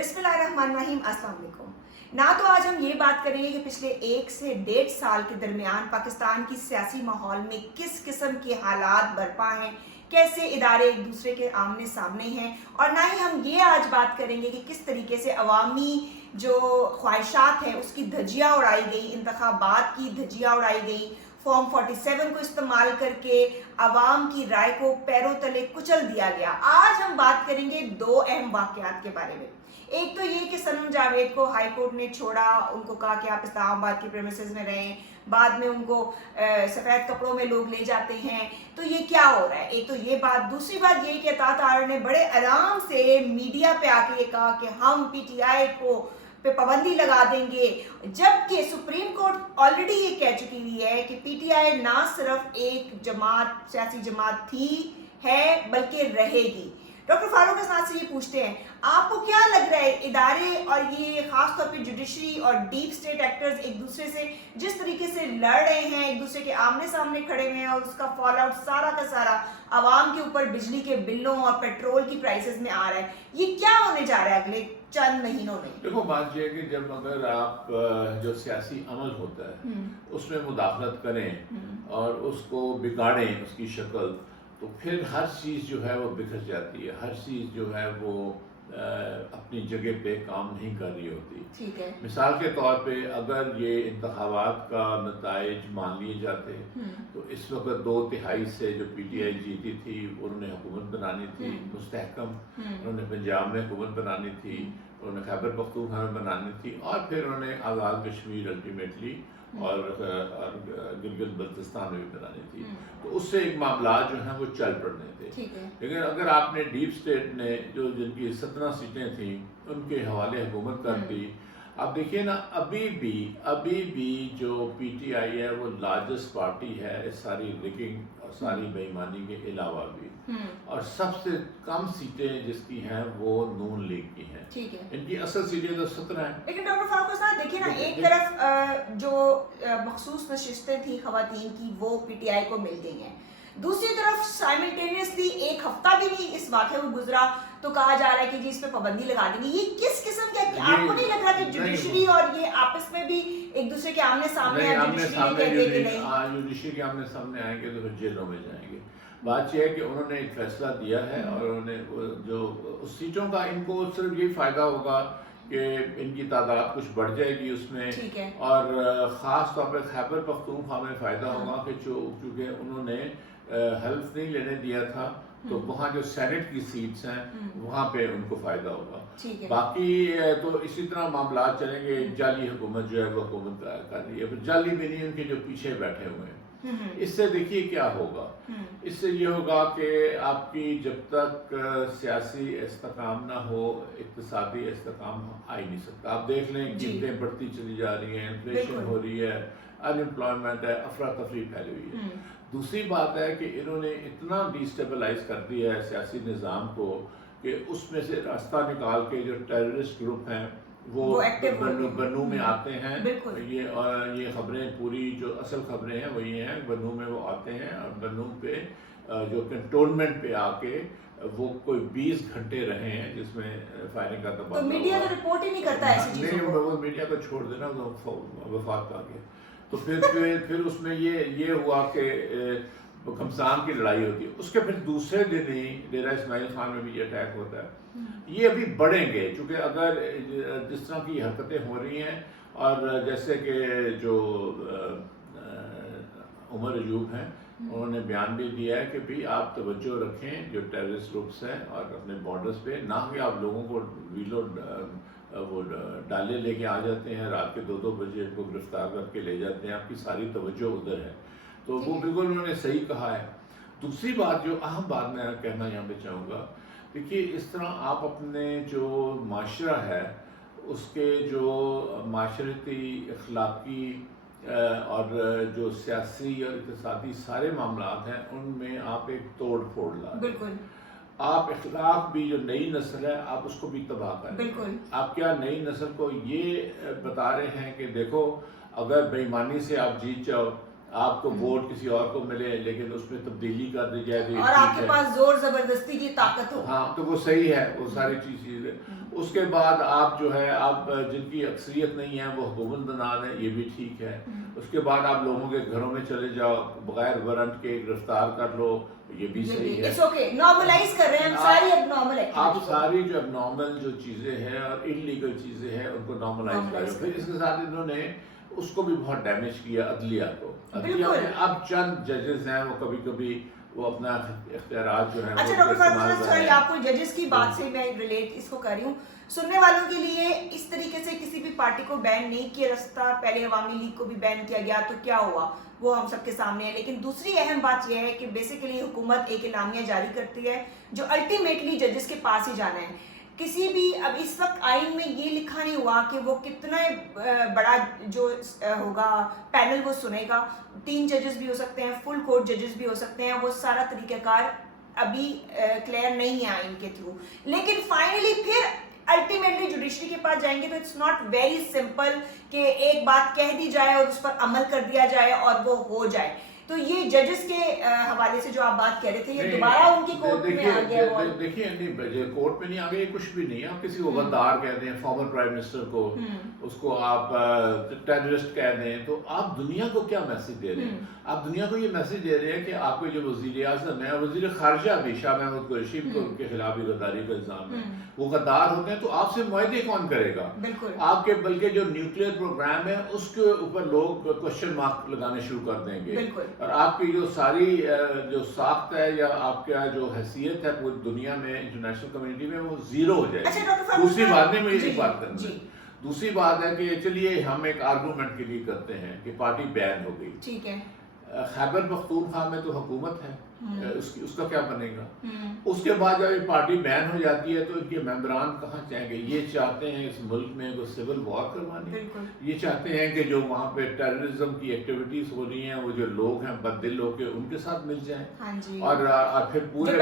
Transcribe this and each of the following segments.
بسم اللہ الرحمن الرحیم. السلام علیکم. نہ تو آج ہم یہ بات کریں گے کہ پچھلے 1 سے 1.5 سال کے درمیان پاکستان کی سیاسی ماحول میں کس قسم کے حالات برپا ہیں, کیسے ادارے ایک دوسرے کے آمنے سامنے ہیں, اور نہ ہی ہم یہ آج بات کریں گے کہ کس طریقے سے عوامی جو خواہشات ہیں اس کی دھجیاں اڑائی گئی, انتخابات کی دھجیاں اڑائی گئی, فارم 47 کو استعمال کر کے عوام کی رائے کو پیروں تلے کچل دیا گیا. آج ہم بات کریں گے 2 اہم واقعات کے بارے میں. ایک تو یہ کہ سنم جاوید کو ہائی کورٹ نے چھوڑا, ان کو کہا کہ آپ اسلام آباد کی پریمیسز میں رہیں, بعد میں ان کو سفید کپڑوں میں لوگ لے جاتے ہیں. تو یہ کیا ہو رہا ہے؟ ایک تو یہ بات. دوسری بات یہ کہ عطا طاہر نے بڑے آرام سے میڈیا پہ آ کے یہ کہا کہ ہم پی ٹی آئی کو پہ پابندی لگا دیں گے, جبکہ سپریم کورٹ آلریڈی یہ کہہ چکی ہوئی ہے کہ پی ٹی آئی نہ صرف ایک جماعت, سیاسی جماعت تھی ہے, بلکہ رہے گی. ڈاکٹر فاروق اسناد سے یہ پوچھتے ہیں, آپ کو کیا لگ رہا ہے ادارے اور یہ خاص طور پہ جوڈیشری اور ڈیپ اسٹیٹ ایکٹرز ایک دوسرے سے جس طریقے سے لڑ رہے ہیں, ایک دوسرے کے آمنے سامنے کھڑے ہوئے ہیں, اور اس کا فال آؤٹ سارا کا سارا عوام کے اوپر بجلی کے بلوں اور پیٹرول کی پرائسز میں آ رہا ہے, یہ کیا ہونے جا رہا ہے اگلے چند مہینوں میں؟ دیکھو بات یہ ہے کہ جب اگر آپ جو سیاسی عمل ہوتا ہے اس میں مداخلت کریں اور اس کو بگاڑیں اس کی شکل, تو پھر ہر چیز جو ہے وہ بکھر جاتی ہے, ہر چیز جو ہے وہ اپنی جگہ پہ کام نہیں کر رہی ہوتی. ٹھیک ہے. مثال کے طور پہ اگر یہ انتخابات کا نتائج مان لیے جاتے تو اس وقت 2/3 سے جو پی ٹی آئی جیتی تھی انہوں نے حکومت بنانی تھی مستحکم, انہوں نے پنجاب میں حکومت بنانی تھی, انہوں نے خیبر پختونخوا میں بنانی تھی, اور پھر انہوں نے آزاد کشمیر الٹیمیٹلی اور گلگت بلتستان میں بھی بنانی تھی. تو اس سے ایک معاملات جو ہیں وہ چل پڑنے تھے. لیکن اگر آپ نے ڈیپ اسٹیٹ نے جو جن کی 17 سیٹیں تھیں ان کے حوالے حکومت کر دی, آپ دیکھیے نا ابھی بھی جو پی ٹی آئی ہے وہ لارجسٹ پارٹی ہے اس ساری ریگنگ اور ساری بے ایمانی کے علاوہ بھی, اور سب سے کم سیٹیں جس کی ہیں وہ نون لیگ کی ہیں. ان کی اصل سیٹیں تو 17 ہیں. لیکن ڈاکٹر فاروق صاحب دیکھیے نا, ایک طرف جو مخصوص نشستیں تھیں خواتین کی وہ پی ٹی آئی کو مل گئی ہیں, دوسری طرف سائملٹینیسلی 1 ہفتہ بھی نہیں اس واقعے کو گزرا تو کہا جا رہا ہے کہ جی اس پہ پابندی لگا دیں گے. یہ کس قسم کا ہے؟ آپ کو نہیں لگ رہا کہ جوڈیشری اور یہ آپس میں بھی ایک دوسرے کے آمنے سامنے ہیں؟ جوڈیشری کے آمنے سامنے آئیں گے تو پھر جیلوں میں جائیں گے. بات یہ ہے کہ انہوں نے ایک فیصلہ دیا ہے, اور انہوں نے جو اس سیٹوں کا ان کو صرف یہی فائدہ ہوگا کہ ان کی تعداد کچھ بڑھ جائے گی اس میں, اور خاص طور پہ خیبر پختونخوا میں فائدہ ہوگا کہ چونکہ انہوں نے حلف نہیں لینے دیا تھا تو وہاں جو سینٹ کی سیٹس ہیں وہاں پہ ان کو فائدہ ہوگا. باقی تو اسی طرح معاملات چلیں گے. جعلی حکومت جو ہے وہ حکومت کر رہی ہے, جعلی بھی نہیں, ان کے جو پیچھے بیٹھے ہوئے ہیں. اس سے دیکھیے کیا ہوگا, اس سے یہ ہوگا کہ آپ کی جب تک سیاسی استحکام نہ ہو اقتصادی استحکام آ ہی نہیں سکتا. آپ دیکھ لیں قیمتیں بڑھتی چلی جا رہی ہیں, انفلیشن ہو رہی ہے, ان امپلائمنٹ ہے, افراتفری پھیلی ہوئی ہے. دوسری بات ہے کہ انہوں نے اتنا ڈیسٹیبلائز کر دیا ہے سیاسی نظام کو کہ اس میں سے راستہ نکال کے جو ٹیررسٹ گروپ ہیں وہ بنو میں آتے ہیں. یہ خبریں پوری جو اصل خبریں ہیں وہ یہ ہیں, بنو میں وہ آتے ہیں, اور بنو پہ جو کنٹونمنٹ پہ آ کے وہ کوئی 20 گھنٹے رہے ہیں جس میں فائرنگ کا تبادلہ. تو میڈیا تو رپورٹ ہی نہیں کرتا ایسی چیزوں کو. وہ میڈیا کو چھوڑ دینا, وفات پا گیا. تو پھر اس میں یہ ہوا کہ گھمسان کی لڑائی ہوتی ہے. اس کے پھر دوسرے دن ہی ڈیرہ اسماعیل خان میں بھی یہ اٹیک ہوتا ہے. یہ ابھی بڑھیں گے چونکہ اگر جس طرح کی حرکتیں ہو رہی ہیں, اور جیسے کہ جو عمر ایوب ہیں انہوں نے بیان بھی دیا ہے کہ بھی آپ توجہ رکھیں جو ٹیررسٹ گروپس ہیں اور اپنے بارڈرز پہ, نہ کہ آپ لوگوں کو ویلو وہ ڈالے لے کے آ جاتے ہیں رات کے 2-2 بجے ان کو گرفتار کر کے لے جاتے ہیں, آپ کی ساری توجہ ادھر ہے. تو وہ بالکل انہوں نے صحیح کہا ہے. دوسری بات جو اہم بات میں کہنا یہاں پہ چاہوں گا, دیکھیے اس طرح آپ اپنے جو معاشرہ ہے اس کے جو معاشرتی اخلاقی اور جو سیاسی اور اقتصادی سارے معاملات ہیں ان میں آپ ایک توڑ پھوڑ لا رہے ہیں. آپ اخلاق بھی جو نئی نسل ہے آپ اس کو بھی تباہ کریں. آپ کیا نئی نسل کو یہ بتا رہے ہیں کہ دیکھو اگر بے ایمانی سے آپ جیت جاؤ, آپ کو ووٹ کسی اور کو ملے لیکن اس میں تبدیلی کر دی جائے گی اور آپ کے پاس زور زبردستی کی طاقت ہو, ہاں تو وہ صحیح ہے, وہ ساری چیزیں. اس کے بعد آپ جو ہے آپ جن کی اکثریت نہیں ہے وہ حکومت بنان ہے، یہ بھی ٹھیک ہے. اس کے بعد آپ لوگوں کے گھروں میں چلے جاؤ، بغیر وارنٹ کے گرفتار کر لو، یہ بھی صحیح ہے. نارملائز کر رہے ہیں ہم ساری اب نارمل آپ ساری جو اب نارمل جو چیزیں ہیں اور انلیگل چیزیں ہیں ان کو نارملائز کر رہے. پھر اس کے ساتھ انہوں نے اس کو بھی بہت ڈیمیج کیا، عدلیہ کو. عدلیہ میں اب چند ججز ہیں وہ کبھی کبھی وہ اپنا اختیارات جو ہیں. اچھا ڈاکٹر فاروق صاحب، آپ کو ججز کی بات سے میں ریلیٹ اس کو کر رہی ہوں. سننے والوں کے لیے اس طریقے سے کسی بھی پارٹی کو بین نہیں کیا رستہ، پہلے عوامی لیگ کو بھی بین کیا گیا تو کیا ہوا وہ ہم سب کے سامنے ہے. لیکن دوسری اہم بات یہ ہے کہ بیسیکلی حکومت ایک اعلامیہ جاری کرتی ہے جو الٹیمیٹلی ججز کے پاس ہی جانا ہے. کسی بھی اب اس وقت آئین میں یہ لکھا نہیں ہوا کہ وہ کتنا بڑا جو ہوگا پینل وہ سنے گا. 3 ججز بھی ہو سکتے ہیں، فل کورٹ ججز بھی ہو سکتے ہیں. وہ سارا طریقہ کار ابھی کلیئر نہیں ہے آئین کے تھرو. لیکن فائنلی پھر الٹیمیٹلی جوڈیشری کے پاس جائیں گے تو اٹس ناٹ ویری سمپل کہ ایک بات کہہ دی جائے اور اس پر عمل کر دیا جائے اور وہ ہو جائے. تو یہ ججز کے حوالے سے جو آپ بات کہہ رہے تھے یہ دوبارہ ان کی کورٹ میں آ گیا. دیکھیے نہیں، کورٹ میں نہیں آ گیا، یہ کچھ بھی نہیں ہے. آپ کسی کو غدار کہہ دیں، فارمر پرائم منسٹر کو، اس کو آپ ٹیررسٹ کہہ دیں، تو آپ دنیا کو کیا میسج دے رہے ہیں؟ آپ دنیا کو یہ میسج دے رہے ہیں کہ آپ کے جو وزیر اعظم ہے، وزیر خارجہ بھی شاہ محمود قریشی کو کے خلاف بھی غداری کا الزام ہے. وہ غدار ہوتے ہیں تو آپ سے معاہدے کون کرے گا؟ آپ کے بلکہ جو نیوکلیئر پروگرام ہے اس کے اوپر لوگ کوشچن مارک لگانے شروع کر دیں گے. اور آپ کی جو ساری جو ساخت ہے یا آپ کا جو حیثیت ہے پوری دنیا میں انٹرنیشنل کمیونٹی میں وہ زیرو ہو جائے گی. دوسری بات نہیں، میں یہ بات کرنا ہے. دوسری بات ہے کہ چلیے ہم ایک آرگومنٹ کے لیے کرتے ہیں کہ پارٹی بین ہو گئی. ٹھیک ہے، خیبر پختونخوا میں تو حکومت ہے، اس کا کیا بنے گا؟ اس کے بعد جب یہ پارٹی بین ہو جاتی ہے تو ان کے ممبران کہاں جائیں گے؟ یہ چاہتے ہیں اس ملک میں کوئی سول وار کروانی، یہ چاہتے ہیں کہ جو وہاں پہ ٹیررزم کی ایکٹیویٹیز ہو رہی ہیں وہ جو لوگ ہیں بد دل لوگ کے ان کے ساتھ مل جائیں. اور پھر پورے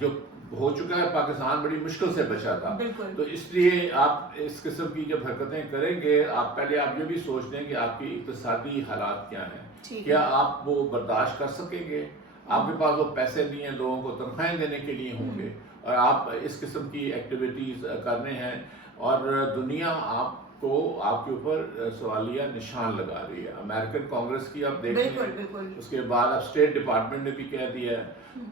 جو ہو چکا ہے، پاکستان بڑی مشکل سے بچا تھا. تو اس لیے آپ اس قسم کی جب حرکتیں کریں گے، آپ پہلے آپ یہ بھی سوچ لیں کہ آپ کی اقتصادی حالات کیا ہیں. کیا آپ وہ برداشت کر سکیں گے؟ آپ کے پاس وہ پیسے نہیں ہیں لوگوں کو تنخواہیں دینے کے لیے ہوں گے، اور آپ اس قسم کی ایکٹیویٹیز کرنے ہیں، اور دنیا آپ کو آپ کے اوپر سوالیہ نشان لگا رہی ہے. امریکن کانگریس کی آپ دیکھ لیں، اس کے بعد اب اسٹیٹ ڈپارٹمنٹ نے بھی کہہ دیا ہے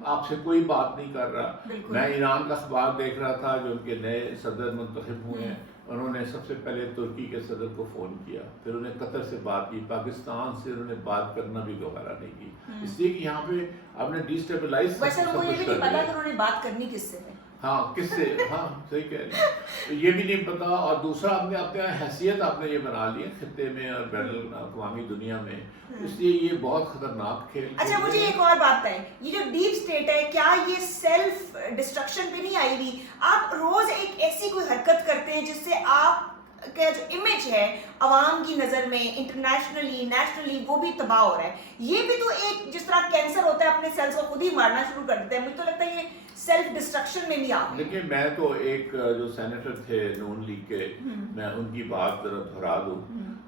آپ سے کوئی بات نہیں کر رہا. میں ایران کا اخبار دیکھ رہا تھا جو ان کے نئے صدر منتخب ہوئے ہیں، انہوں نے سب سے پہلے ترکی کے صدر کو فون کیا، پھر انہیں قطر سے بات کی، پاکستان سے انہوں نے بات کرنا بھی گوارا نہیں کی. اس لیے کہ یہاں پہ آپ نے ڈی اسٹیبلائز ویسے ان کو یہ بھی نہیں پتا کہ انہوں نے بات کرنی کس سے ہے. ہاں کس سے، ہاں صحیح کہہ رہے ہیں، یہ بھی نہیں پتا. اور دوسرا آپ نے اپنے حیثیت آپ نے یہ بنا لی ہے خطے میں اور بین الاقوامی دنیا میں، اس لیے یہ بہت خطرناک کھیل. اچھا مجھے ایک اور بات بتائیں، یہ جو ڈیپ اسٹیٹ ہے کیا یہ سیلف ڈسٹرکشن پہ نہیں آئی ہوئی؟ آپ روز ایک ایسی کوئی حرکت کرتے ہیں جس سے آپ کا جو امیج ہے عوام کی نظر میں انٹرنیشنلی نیشنلی وہ بھی تباہ ہو رہا ہے. یہ بھی تو ایک جس طرح کینسر ہوتا ہے اپنے سیلز کو خود ہی مارنا شروع کر دیتا ہے. مجھے تو لگتا ہے یہ سیلف ڈسٹرکشن میں بھی آ گئی. دیکھیے میں تو ایک جو سینیٹر تھے نون لیگ کے، میں ان کی بات ذرا دہرا دوں.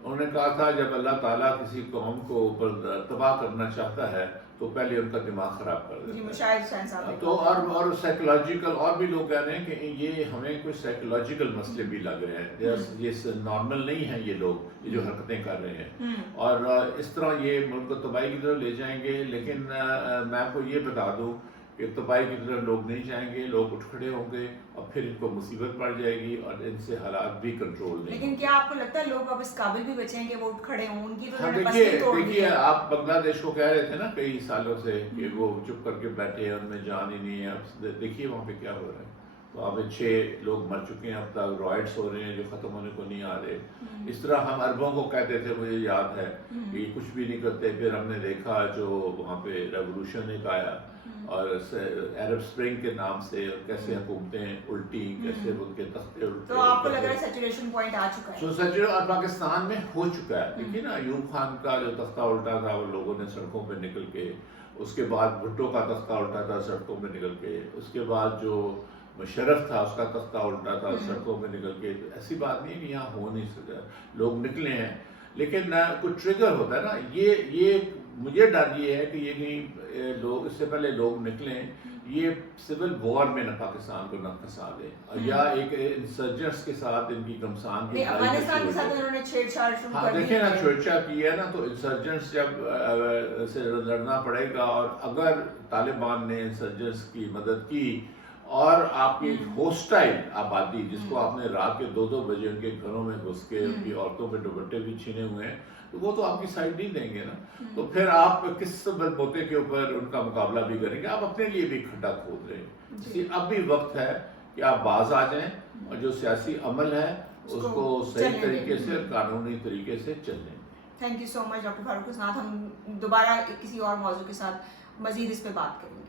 انہوں نے کہا تھا جب اللہ تعالیٰ کسی قوم کو اوپر تباہ کرنا چاہتا ہے تو پہلے ان کا دماغ خراب کر دیتا ہے. تو اور سائیکولوجیکل اور بھی لوگ کہہ رہے ہیں کہ یہ ہمیں کوئی سائیکولوجیکل مسئلے بھی لگ رہے ہیں، یہ نارمل نہیں ہیں یہ لوگ جو حرکتیں کر رہے ہیں، اور اس طرح یہ ملک کو تباہی کی طرف لے جائیں گے. لیکن میں آپ کو یہ بتا دوں کہ تباہی کی طرف لوگ نہیں جائیں گے، لوگ اٹھ کھڑے ہوں گے اور پھر ان کو مصیبت پڑ جائے گی اور ان سے حالات بھی کنٹرول نہیں. لیکن کیا آپ کو لگتا ہے لوگ اب اس قابل بھی بچیں گے وہ اٹھ کھڑے ہوں؟ ان کی تو دیکھیے آپ بنگلہ دیش کو کہہ رہے تھے نا کئی سالوں سے کہ وہ چپ کر کے بیٹھے ہیں، ان میں جان ہی نہیں ہے. اب دیکھیے وہاں پہ کیا ہو رہا ہے. وہاں پہ 6 لوگ مر چکے ہیں اب تک، رائٹس ہو رہے ہیں جو ختم ہونے کو نہیں آ رہے. اس طرح ہم عربوں کو کہتے تھے، مجھے یاد ہے کہ یہ کچھ بھی نہیں کرتے. پھر ہم نے دیکھا جو وہاں پہ ریولوشن ایک آیا اور عرب اسپرنگ کے نام سے کیسے حکومتیں الٹی، کیسے ان کے تختے الٹے. تو آپ کو لگ رہا ہے سیچوریشن پوائنٹ آ چکا ہے؟ سیچوریشن اور پاکستان میں ہو چکا ہے. دیکھیے نا ایوب خان کا جو تختہ الٹا تھا وہ لوگوں نے سڑکوں پہ نکل کے، اس کے بعد بھٹو کا تختہ الٹا تھا سڑکوں پہ نکل کے، اس کے بعد جو مشرف تھا اس کا تختہ الٹا تھا سڑکوں پہ نکل کے. ایسی بات نہیں ہے کہ یہاں ہو نہیں سکا، لوگ نکلے ہیں. لیکن کچھ ٹریگر ہوتا ہے نا. یہ مجھے ڈر یہ ہے کہ یہ نہیں لوگ اس سے پہلے لوگ نکلیں یہ سول وار میں نہ پاکستان کو نہ پھنسا دے یا ایک انسرجنٹس کے ساتھ ان کی گمسان کی افغانستان کے ساتھ انہوں نے چھیڑ چھاڑ شروع کر دی. دیکھیں نا چھیڑ چھاڑ کی ہے نا, تو انسرجنٹس جب سے لڑنا پڑے گا, اور اگر طالبان نے انسرجنٹس کی مدد کی اور آپ کی ہوسٹائل آبادی جس کو آپ نے رات کے 2-2 بجے ان کے گھروں میں گھس کے ان کی عورتوں کے دوپٹے بھی چھینے ہوئے ہیں, تو وہ تو آپ کی سائڈ نہیں دیں گے نا. تو پھر آپ کس بل بوتے کے اوپر ان کا مقابلہ بھی کریں گے, آپ اپنے لیے بھی کھڈا کھود رہے ہیں. اب بھی وقت ہے کہ آپ باز آ جائیں اور جو سیاسی عمل ہے اس کو صحیح طریقے سے قانونی طریقے سے چلنے دیں. Thank you so much doctor Farooq Asnad. ہم دوبارہ کسی اور موضوع کے ساتھ مزید اس پہ بات کریں گے.